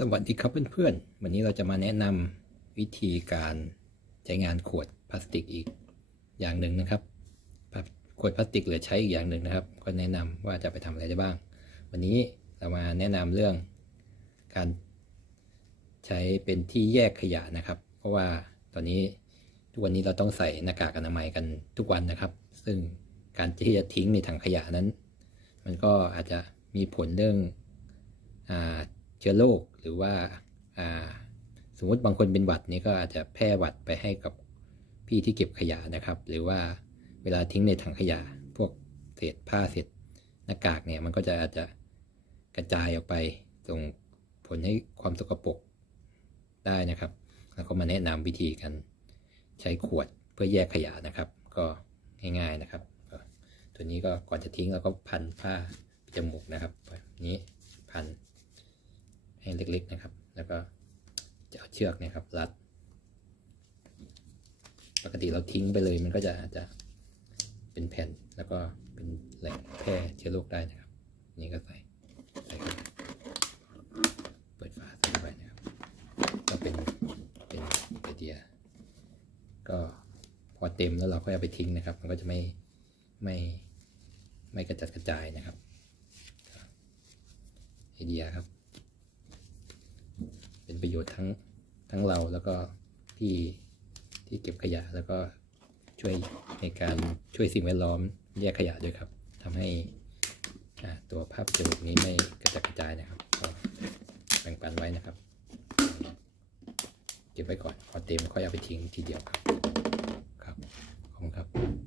สวัสดีครับเพื่อนๆ วันนี้เราจะมาแนะนำวิธีการใช้งานขวดพลาสติกอีกอย่างหนึ่งนะครับ ขวดพลาสติกเหลือใช้อีกอย่างหนึ่งนะครับ ก็แนะนำว่าจะไปทำอะไรได้บ้าง วันนี้เรามาแนะนำเรื่องการใช้เป็นที่แยกขยะนะครับ เพราะว่าตอนนี้ทุกวันนี้เราต้องใส่หน้ากากอนามัยกันทุกวันนะครับ ซึ่งการที่จะทิ้งในถังขยะนั้น มันก็อาจจะมีผลเรื่องอเชื้อโรค รือว่าสมมติบางคนเป็นหวัดนี่ก็อาจจะแพร่หวัดไปให้กับพี่ที่เก็บขยะนะครับ หรือว่าเวลาทิ้งในถังขยะ พวกเศษผ้าเศษหน้ากากเนี่ยมันก็จะอาจจะกระจายออกไปส่งผลให้ความสกปรกได้นะครับ แล้วก็มาแนะนำวิธีการใช้ขวดเพื่อแยกขยะนะครับ ก็ง่ายๆนะครับ ตัวนี้ก็ก่อนจะทิ้งเราก็พันผ้าจมูกนะครับแบบนี้พัน ให้เล็กๆนะครับ แล้วก็จะเอาเชือกเนะครับรัด ปกติเราทิ้งไปเลยมันก็จะอาจจะเป็นแผ่นแล้วก็เป็นแหล่งแพร่เชื้อโรคได้นะครับ นี่ก็ใส่ใส่เปิดฝาใส่ไปนะครับก็เป็นเป็นไอเดียก็พอเต็มแล้วเราก็เอาไปทิ้งนะครับ มันก็จะไม่ไม่ไม่กระจัดกระจายนะครับไอเดียครับ ประโยชน์ทั้งทั้งเราแล้วก็ที่ที่เก็บขยะแล้วก็ช่วยในการช่วยสิ่งแวดล้อมแยกขยะด้วยครับทำให้ตัวภาพจมูกนี้ไม่กระจัดกระจายนะครับก็แบ่งปันไว้นะครับ เก็บไว้ก่อนพอเต็มค่อยเอาไปทิ้งทีเดียวครับ ครับขอบคุณครับ